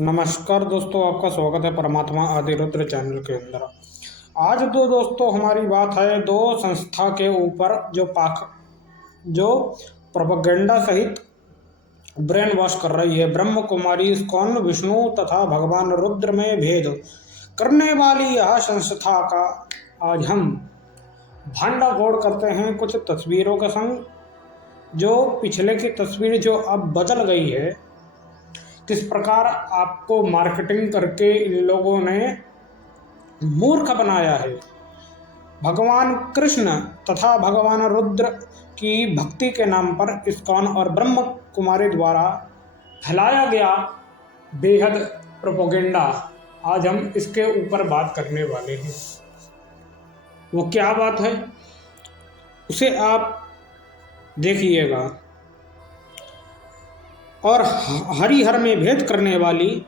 नमस्कार दोस्तों, आपका स्वागत है परमात्मा आदिरुद्र चैनल के अंदर। आज दोस्तों हमारी बात है दो संस्था के ऊपर जो प्रोपेगेंडा सहित ब्रेन वॉश कर रही है। ब्रह्म कुमारी इस्कॉन विष्णु तथा भगवान रुद्र में भेद करने वाली यह संस्था का आज हम भांडाफोड़ करते हैं कुछ तस्वीरों के संग। जो पिछले की तस्वीर जो अब बदल गई है, किस प्रकार आपको मार्केटिंग करके इन लोगों ने मूर्ख बनाया है। भगवान कृष्ण तथा भगवान रुद्र की भक्ति के नाम पर इस्कॉन और ब्रह्म कुमारी द्वारा फैलाया गया बेहद प्रोपेगेंडा, आज हम इसके ऊपर बात करने वाले हैं। वो क्या बात है उसे आप देखिएगा। और हरिहर में भेद करने वाली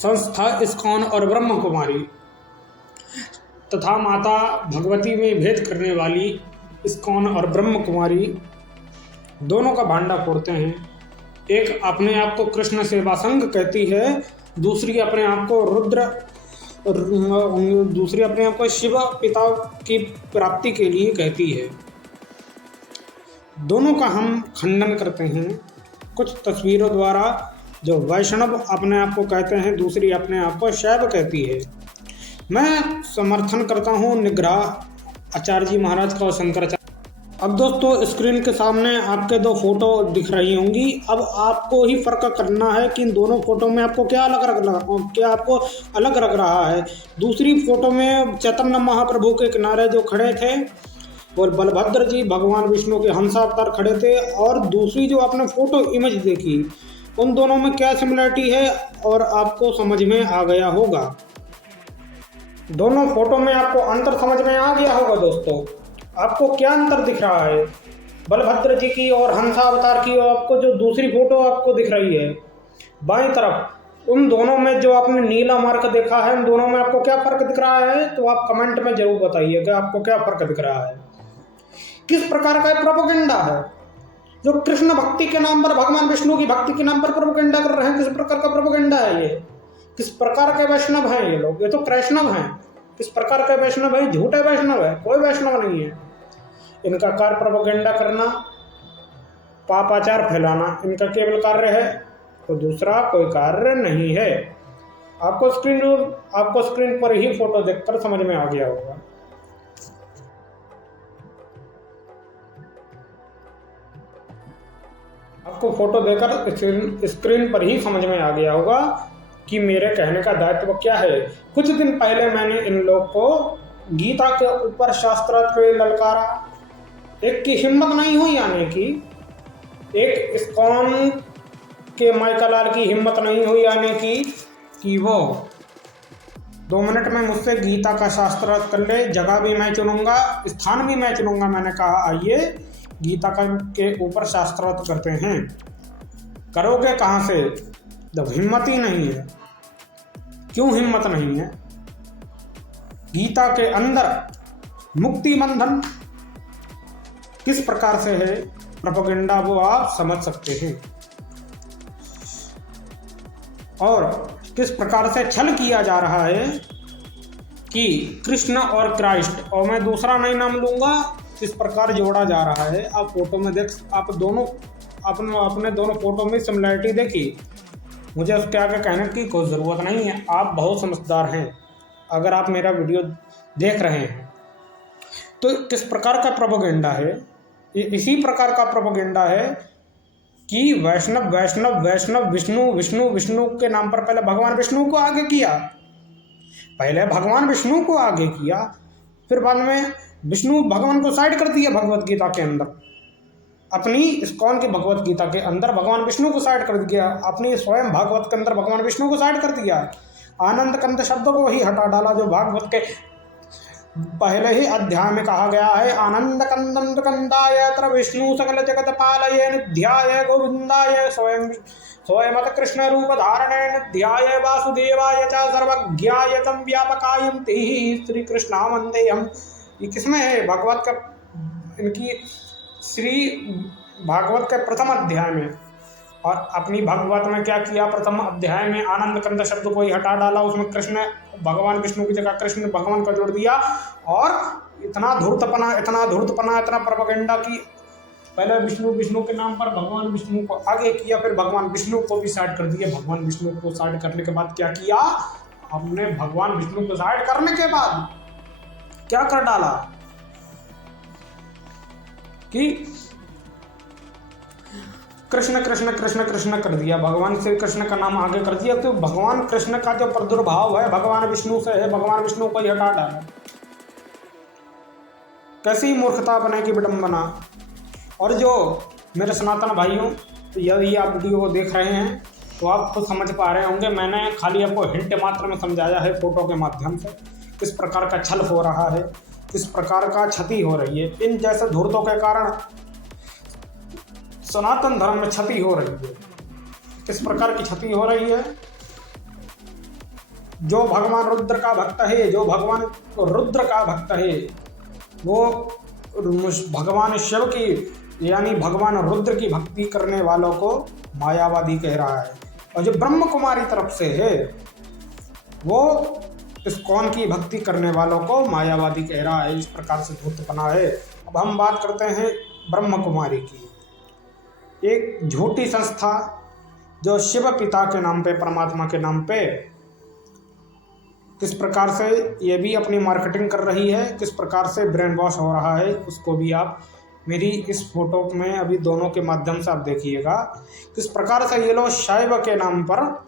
संस्था इस्कॉन और ब्रह्म कुमारी तथा माता भगवती में भेद करने वाली इस्कॉन और ब्रह्म कुमारी दोनों का भांडा फोड़ते हैं। एक अपने आप को कृष्ण सेवा संघ कहती है, दूसरी अपने आप को शिव पिता की प्राप्ति के लिए कहती है। दोनों का हम खंडन करते हैं कुछ तस्वीरों द्वारा। जो वैष्णव अपने आप को कहते हैं, दूसरी अपने आप को शैव कहती है। मैं समर्थन करता हूँ निग्रह आचार्य जी महाराज का और शंकराचार्य। अब दोस्तों स्क्रीन के सामने आपके दो फोटो दिख रही होंगी। अब आपको ही फर्क करना है कि इन दोनों फोटो में आपको क्या अलग लग रहा है। दूसरी फोटो में चैतन्य महाप्रभु के किनारे जो खड़े थे और बलभद्र जी भगवान विष्णु के हंसावतार खड़े थे, और दूसरी जो आपने फोटो इमेज देखी, उन दोनों में क्या सिमिलरिटी है और आपको समझ में आ गया होगा। दोनों फोटो में आपको अंतर समझ में आ गया होगा। दोस्तों आपको क्या अंतर दिख रहा है बलभद्र जी की और हंसावतार की, और आपको जो दूसरी फोटो आपको दिख रही है बाईं तरफ, उन दोनों में जो आपने नीला मार्क देखा है, उन दोनों में आपको क्या फर्क दिख रहा है? तो आप कमेंट में जरूर बताइए कि आपको क्या फर्क दिख रहा है। किस प्रकार का प्रोपेगेंडा है जो कृष्ण भक्ति के नाम पर, भगवान विष्णु की भक्ति के नाम पर प्रोपेगेंडा कर रहे हैं? किस प्रकार का प्रोपेगेंडा है ये? किस प्रकार के वैष्णव हैं ये लोग? ये तो कृष्णव हैं। किस प्रकार के वैष्णव है? झूठे वैष्णव है, कोई वैष्णव नहीं है। इनका कार्य प्रोपेगेंडा करना, पापाचार फैलाना इनका केवल कार्य है, तो दूसरा कोई कार्य नहीं है। आपको स्क्रीन पर ही फोटो देखकर समझ में आ गया होगा। आपको फोटो देखकर स्क्रीन पर ही समझ में आ गया होगा कि मेरे कहने का दायित्व क्या है। कुछ दिन पहले मैंने इन लोग को गीता के ऊपर शास्त्रार्थ पे ललकारा, एक की हिम्मत नहीं हुई आने की। एक इस्कॉन के माइकलाल की हिम्मत नहीं हुई आने की कि वो 2 मिनट में मुझसे गीता का शास्त्रार्थ कर ले। जगह भी मैं चुनूंगा, स्थान भी मैं चुनूंगा। मैंने कहा आइए गीता के ऊपर शास्त्रार्थ करते हैं। करोगे कहाँ से जब हिम्मत ही नहीं है? क्यों हिम्मत नहीं है? गीता के अंदर मुक्ति बंधन किस प्रकार से है प्रोपेगेंडा, वो आप समझ सकते हैं। और किस प्रकार से छल किया जा रहा है कि कृष्ण और क्राइस्ट, और मैं दूसरा नहीं नाम लूंगा, इस प्रकार जोड़ा जा रहा है। आप फोटो में आप दोनों अपने दोनों फोटो में सिमिलरिटी देखी। मुझे उसके आगे कहने की कोई ज़रूरत नहीं है। आप बहुत समझदार हैं अगर आप मेरा वीडियो देख रहे हैं। तो किस प्रकार का प्रोपेगेंडा है? इसी प्रकार का प्रोपेगेंडा है कि वैष्णव विष्णु के नाम पर पहले भगवान विष्णु को आगे किया, फिर बाद में विष्णु भगवान को साइड कर दिया। भगवत गीता के अंदर अपनी इस्कॉन की भगवत गीता के अंदर भगवान विष्णु को साइड कर दिया, अपनी स्वयं भागवत के अंदर भगवान विष्णु को साइड कर दिया। आनंद कंद शब्द को ही हटा डाला जो भागवत के पहले ही अध्याय में कहा गया है। आनंद कंदम कंदाय त्र विष्णु सकल जगत पालय निध्याय गोविंदाय स्वयं कृष्ण रूप धारणेन ध्याय वासुदेवाय च सर्वज्ञाय तम व्यापकायं श्री कृष्णा वंदेयम्। ये किसमें है? भागवत का, इनकी श्री भागवत के प्रथम अध्याय में और अपनी भागवत में क्या किया, प्रथम अध्याय में आनंद कंद शब्द को ही हटा डाला, उसमें कृष्ण भगवान विष्णु की जगह कृष्ण भगवान को जोड़ दिया। और इतना धूर्तपना, इतना प्रोपेगेंडा की पहले विष्णु के नाम पर भगवान विष्णु को आगे किया, फिर भगवान विष्णु को भी साइड कर दिया। भगवान विष्णु को साइड करने के बाद क्या किया, हमने भगवान विष्णु को साइड करने के बाद क्या कर डाला कि कृष्ण कृष्ण कृष्ण कृष्ण कर दिया, भगवान श्री कृष्ण का नाम आगे कर दिया। तो भगवान कृष्ण का जो प्रादुर्भाव है भगवान विष्णु से है, भगवान विष्णु को ही हटा डाला। कैसी मूर्खता बनेगी, विडंबना। और जो मेरे सनातन भाइयों, यदि आप वीडियो को देख रहे हैं तो आप खुद समझ पा रहे होंगे, मैंने खाली आपको हिंट मात्र में समझाया है फोटो के माध्यम से किस प्रकार का छल हो रहा है, किस प्रकार का क्षति हो रही है। इन जैसे धूर्तों के कारण सनातन धर्म में क्षति हो रही है। किस प्रकार की क्षति हो रही है, जो भगवान रुद्र का भक्त है, जो भगवान रुद्र का भक्त है, वो भगवान शिव की यानी भगवान रुद्र की भक्ति करने वालों को मायावादी कह रहा है। और जो ब्रह्म कुमारी तरफ से है वो इस्कॉन की भक्ति करने वालों को मायावादी कह रहा है। इस प्रकार से धूर्तपना है। अब हम बात करते हैं ब्रह्म कुमारी की, एक झूठी संस्था जो शिव पिता के नाम पे, परमात्मा के नाम पे किस प्रकार से ये भी अपनी मार्केटिंग कर रही है, किस प्रकार से ब्रेन वॉश हो रहा है, उसको भी आप मेरी इस फोटो में अभी दोनों के माध्यम से आप देखिएगा। किस प्रकार से ये लोग शैव के नाम पर,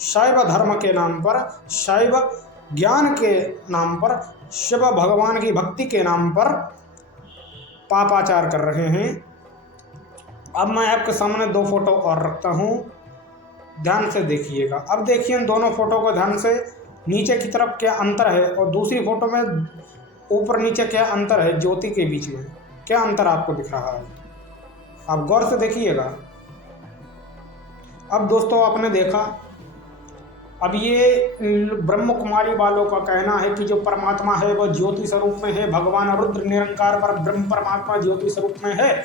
शैव धर्म के नाम पर, शैव ज्ञान के नाम पर, शिव भगवान की भक्ति के नाम पर पापाचार कर रहे हैं। अब मैं आपके सामने दो फोटो और रखता हूँ, ध्यान से देखिएगा। अब देखिए इन दोनों फोटो को ध्यान से, नीचे की तरफ क्या अंतर है और दूसरी फोटो में ऊपर नीचे क्या अंतर है, ज्योति के बीच में क्या अंतर आपको दिख रहा है, आप गौर से देखिएगा। अब दोस्तों आपने देखा, अब ये ब्रह्म कुमारी वालों का कहना है कि जो परमात्मा है वो ज्योति स्वरूप में है, भगवान रुद्र निरंकार पर ब्रह्म परमात्मा ज्योति स्वरूप में है।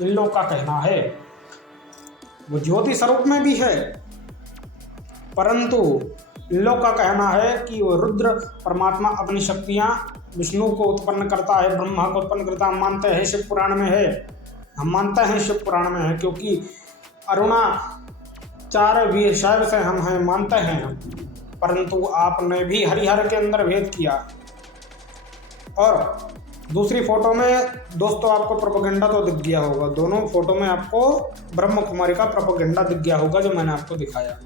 इन लोग का कहना है वो ज्योति स्वरूप में भी है, परंतु इन लोग का कहना है कि वो रुद्र परमात्मा अपनी शक्तियां विष्णु को उत्पन्न करता है, ब्रह्मा को उत्पन्न करता है। हम मानते हैं शिव पुराण में है, हम मानते हैं शिव पुराण में है, क्योंकि अरुणाचार्य भी शैव से हम हैं, मानते हैं हम। परंतु आपने भी हरिहर के अंदर भेद किया। और दूसरी फोटो में दोस्तों आपको प्रोपेगेंडा तो दिख गया होगा, दोनों फोटो में आपको ब्रह्म कुमारी का प्रोपेगेंडा दिख गया होगा जो मैंने आपको दिखाया।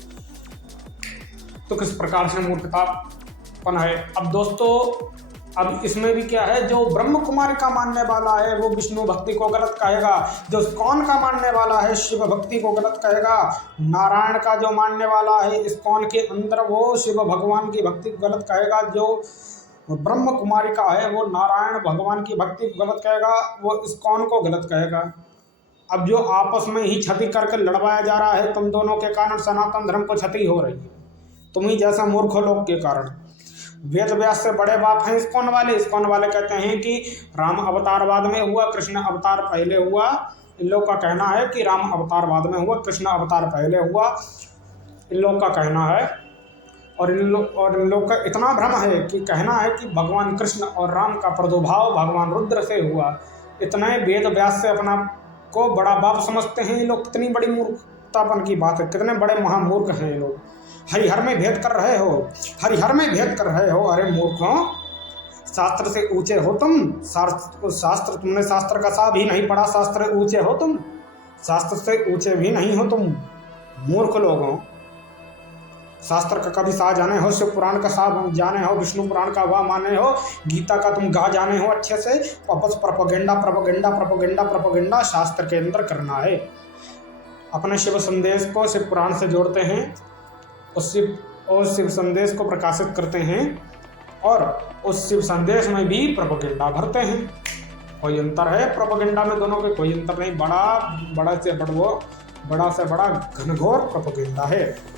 तो किस प्रकार से मूर्खतापन है। अब दोस्तों अब इसमें भी क्या है, जो ब्रह्म कुमारी का मानने वाला है वो विष्णु भक्ति को गलत कहेगा, जो इस्कॉन का मानने वाला है शिव भक्ति को गलत कहेगा, नारायण का जो मानने वाला है इस्कॉन के अंदर वो शिव भगवान की भक्ति को गलत कहेगा, जो ब्रह्म कुमारी का है वो नारायण भगवान की भक्ति को गलत कहेगा, वो इस्कॉन को गलत कहेगा। अब जो आपस में ही क्षति करके लड़वाया जा रहा है, तुम दोनों के कारण सनातन धर्म को क्षति हो रही है, तुम ही जैसा मूर्ख लोग के कारण। वेद व्यास से बड़े बाप हैं इस्कॉन वाले। इस्कॉन वाले कहते हैं कि राम अवतार बाद में हुआ, कृष्ण अवतार पहले हुआ। इन लोग का कहना है कि राम अवतार बाद में हुआ, कृष्ण अवतार पहले हुआ, इन लोग का कहना है। और इन लोग का इतना भ्रम है कि कहना है कि भगवान कृष्ण और राम का प्रादुर्भाव भगवान रुद्र से हुआ। इतने वेद व्यास से अपना को बड़ा बाप समझते हैं ये लोग। कितनी बड़ी मूर्खतापन की बात है, कितने बड़े महामूर्ख हैं ये लोग। हरिहर में भेद कर रहे हो, हरिहर में भेद कर रहे हो। अरे मूर्खों, शास्त्र से ऊंचे हो तुम। शास्त्र तुमने शास्त्र का सा भी नहीं पढ़ा, शास्त्र ऊंचे हो तुम, शास्त्र से ऊंचे भी नहीं हो तुम, मूर्ख लोग हो। शास्त्र का कभी सा जाने हो, शिव पुराण का सा जाने हो, विष्णु पुराण का वाह माने हो, गीता का तुम गा जाने हो अच्छे से। बस प्रोपेगेंडा प्रोपेगेंडा प्रोपेगेंडा प्रोपेगेंडा शास्त्र के अंदर करना है। अपने शिव संदेश को शिव पुराण से जोड़ते हैं, उस शिव संदेश को प्रकाशित करते हैं और उस शिव संदेश में भी प्रोपेगेंडा भरते हैं। कोई अंतर है प्रोपेगेंडा में, दोनों के कोई अंतर नहीं। बड़ा से बड़ा घनघोर प्रोपेगेंडा है।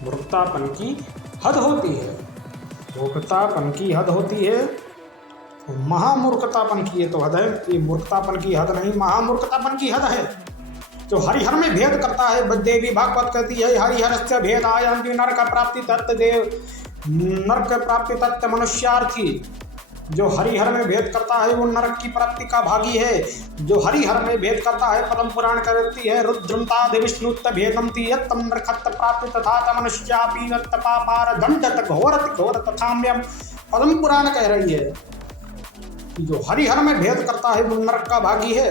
मूर्खतापन की हद होती है, मूर्खतापन की हद होती है। महामूर्खतापन की ये तो हद है, ये मूर्खतापन की हद नहीं, महामूर्खतापन की हद है। जो हरिहर में भेद करता है, देवी भागवत कहती है हरिहरस्य भेदायन्ति नरक प्राप्ति तत्व देव नरक प्राप्ति तत्व मनुष्यार्थी। जो हरिहर में भेद करता है वो नरक की प्राप्ति का भागी है। जो हरिहर में भेद करता है, पद्म पुराण कहती है रुद्रमतादि विष्णुत्त भेदंति यत्तम नरकत्त प्राप्ति तथा मनुष्यापि पापार दंडत घोरत घोर तथाम्यम। पद्म पुराण कह रही है कि जो हरिहर में भेद करता है वो नरक का भागी है।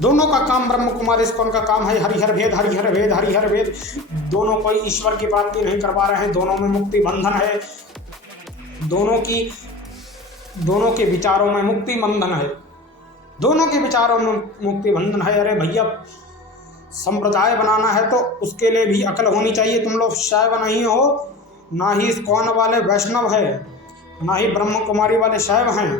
दोनों का काम ब्रह्म कुमार इस्कॉन का काम है हरिहर भेद हरिहर भेद हरिहर भेद। दोनों कोई ईश्वर की प्राप्ति नहीं करवा रहे हैं, दोनों में मुक्ति बंधन है, दोनों के विचारों में मुक्ति बंधन है, दोनों के विचारों में मुक्ति बंधन है। अरे भैया, संप्रदाय बनाना है तो उसके लिए भी अकल होनी चाहिए। तुम लोग शैव नहीं हो, ना ही इस्कॉन वाले वैष्णव है, ना ही ब्रह्म कुमारी वाले शैव हैं।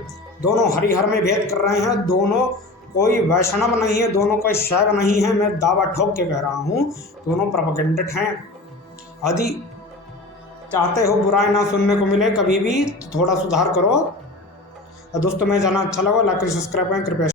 दोनों हरिहर में भेद कर रहे हैं, दोनों कोई वैष्णव नहीं है, दोनों कोई शैव नहीं है। मैं दावा ठोक के कह रहा हूँ, दोनों प्रोपेगेंडिस्ट हैं। यदि चाहते हो बुराई ना सुनने को मिले कभी भी तो थोड़ा सुधार करो। दोस्तों मैं जाना अच्छा लगा, लाइक सब्सक्राइब करें कृपया।